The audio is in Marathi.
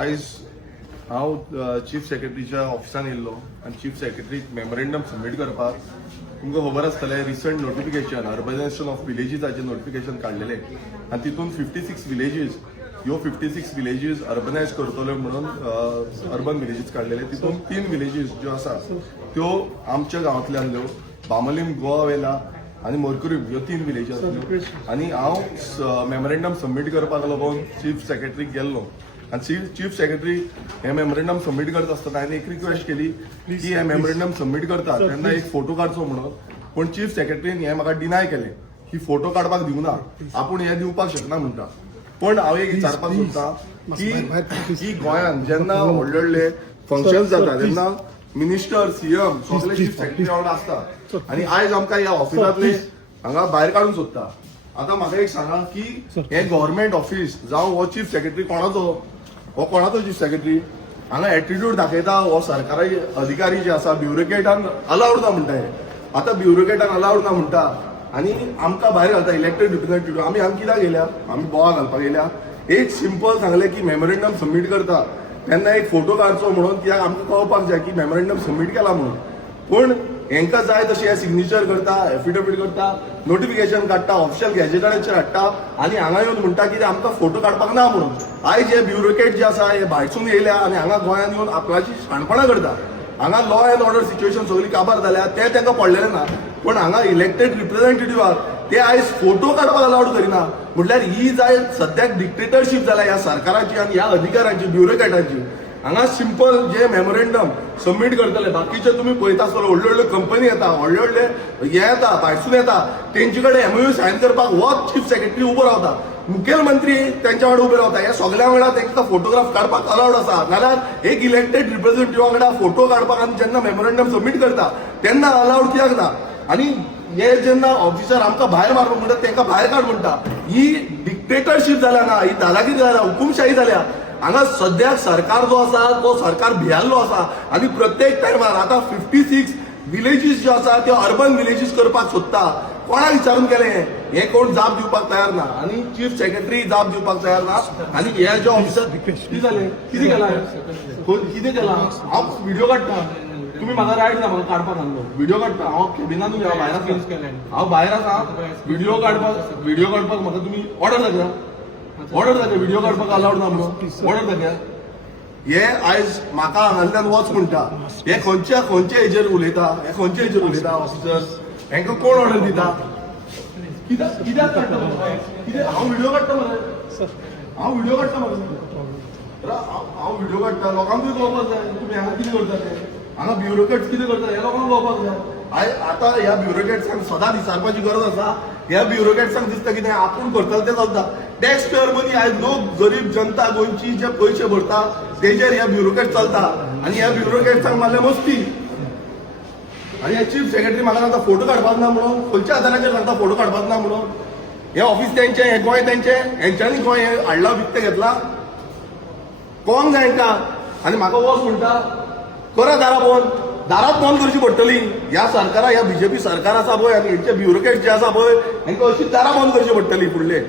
आयज हांव चीफ सेक्रेटरीच्या ऑफिसान येयल्लो आनी चीफ सेक्रेटरीक मेमोरेंडम सबमीट करपाक तुमकां खबर आसतलें रिसंट नोटिफिकेशन अर्बनायझेशन ऑफ विलेजीसाचें नोटिफिकेशन काडलेलें आनी तितून 56 विलेजीस ह्यो 56 विलेजीस अर्बनायज करतल्यो म्हणून अर्बन विलेजीस काडलेले तितून 3 विलेजीस ज्यो आसा त्यो आमच्या गांवांतल्यानल्यो बामलीम गोवावेला आनी मोरकुरीम ह्यो 3 विलेजी आसल्यो आनी हांव मेमोरेंडम सबमीट करपाक लागून चीफ सेक्रेटरीक गेल्लो आनी चीफ सेक्रेटरी हे मेमोरेंडम सबमीट करता आसतना हांवें एक रिक्वेस्ट केली की हे मेमोरेंडम सबमीट करता तेन्ना एक फोटो काडचो म्हणून पूण चीफ सेक्रेटरीन हे म्हाका डिनाय केलें की फोटो काडपाक दिवना आपूण हे दिवपाक शकना म्हणटा पण हांव एक विचारपाक सोदतां की गोंयांत जेन्ना व्हडले व्हडले फंक्शन्स जाता तेन्ना मिनिस्टर सीएम सगळे चीफ सेक्रेटरी वांगडा आसता आनी आयज आमकां ह्या ऑफिसांतले हांगा भायर काडून सोदता आतां म्हाका एक सांगा की हे गव्हर्मेंट ऑफिस जावं हो चीफ सेक्रेटरी कोणाचो चीफ सेक्रेटरी हांगा एटिट्यूड दाखयता हो सरकारी अधिकारी जे आसा ब्युरोक्रेटान अलावड ना म्हणटा हे आतां ब्युरोक्रेटान अलावड ना म्हणटा आनी आमकां भायर घालता इलेक्टेड रिप्रेझेंटेटिव्ह आमी कित्याक गेल्या आमी बोवा घालपाक गेल्या एक सिंपल सांगलें की मेमोरेंडम सबमीट करता तेन्ना एक फोटो काडचो म्हणून कित्याक आमकां कळपाक जाय की मेमोरेंडम सबमीट केला म्हणून पूण हेंकां जाय तशें हे सिग्नेचर करता एफिडेविट करता नोटिफिकेशन काडटा ऑफिशियल गॅजेटाचेर हाडटा आनी हांगा येवन म्हणटा की आमकां फोटो काडपाक ना म्हणून आयज हे ब्युरोक्रेट जे आसा हे भायरसून येयल्या आनी हांगा गोंयांत येवन आपणाची शाणपणां करता हांगा लॉ एंड ऑर्डर सिच्युएशन सगळी काबार जाल्या ते तांकां पडलेलें ना पण हांगा इलेक्टेड रिप्रेझेंटेटिव्हाक ते आयज फोटो काडपाक अलावड करिना म्हटल्यार ही जाय सद्याक डिक्टेटरशीप जाल्या ह्या सरकाराची आनी ह्या अधिकाऱ्यांची ब्युरोक्रेटांची हांगा सिंपल जे मेमोरेंडम सबमीट करतले बाकीचे तुमी पळयता आसतलो व्हडल्यो व्हडल्यो कंपनी येता व्हडले व्हडले हे येता भायरसून येता तेंचे कडेन एमओयू सायन करपाक हो चीफ सेक्रेटरी उबो रावता मुखेलमंत्री त्यांच्या वांगडा उबे रावता हे सगळ्या वांगडा तांकां फोटोग्राफ काडपाक अलावड आसा नाल्यार एक इलेक्टेड रिप्रेझेंटेटिव्ह वांगडा फोटो काडपाक आनी जेन्ना मेमोरेंडम सबमीट करता तेन्ना अलावड कित्याक ना आनी हे जेन्ना ऑफिसर आमकां भायर मारपाक म्हणटा तांकां भायर काड म्हणटा ही डिक्टेटरशीप जाल्या ना ही दादागिरी जाल्या हुकुमशाही जाल्या हांगा सद्याक सरकार जो आसा तो सरकार भियाल्लो आसा आनी प्रत्येक टायमार आतां 56 विलेजीस ज्यो आसा त्यो अर्बन विलेजीस करपाक सोदता कोणाक विचारून केलें हे कोण जाप दिवपाक तयार ना आनी चीफ सेक्रेटरी जाप दिवपाक तयार ना आनी हे जे ऑफिसर कितें जालें कितें केलां कितें केलां हांव व्हिडिओ काडटा तुम्ही म्हाका रायट ना म्हाका काडपाक सांगलो व्हिडिओ काडटा हांव केबिनान भायर आसा हांव भायर आसा व्हिडिओ काडपाक म्हाका तुमी ऑर्डर दाखया व्हिडिओ काडपाक अलावड ना म्हणून ऑर्डर दाखया हे आयज म्हाका हांगांतल्यान वच म्हणटा हे खंयच्या हेजेर उलयता हे खंयच्या हेजेर उलयता ऑफिसर्स हांकां कोण ऑर्डर दिता कित्याक काडटा कित्याक हांव व्हिडिओ काडटा मरे हांव व्हिडिओ काडटा लोकांकूय कळपाक जाय तुमी हांगा कितें करता ते हांगा ब्युरोक्रेट्स कितें करता हे लोकांक कळपाक जाय आतां ह्या ब्युरोक्रेट्सांक सदां विचारपाची गरज आसा ह्या ब्युरोक्रेट्सांक दिसता कितें आपूण करतले तें चलता टॅक्स पेयर मनी आयज लोक गरीब जनता गोंयची जे पयशे भरता तेजेर ह्या ब्युरोक्रेट चलता आनी ह्या ब्युरोक्रेट्सांक मारले मस्ती आनी हे चीफ सेक्रेटरी म्हाका सांगता फोटो काडपाक ना म्हणून खंयच्या आदाराचेर सांगता फोटो काडपाक ना म्हणून हे ऑफिस तेंचें हे गोंय तेंचें हेंच्यांनी गोंय हे हाडला विकतें घेतला कळोंक जाय हांकां आनी म्हाका वच म्हणटा करा दारात बंद करची पडटली ह्या सरकारा ह्या बीजेपी सरकार आसा पळय आनी हेंचे ब्युरोक्रेट जे आसा पळय हांकां अशीच दारां बंद करची पडटली फुडले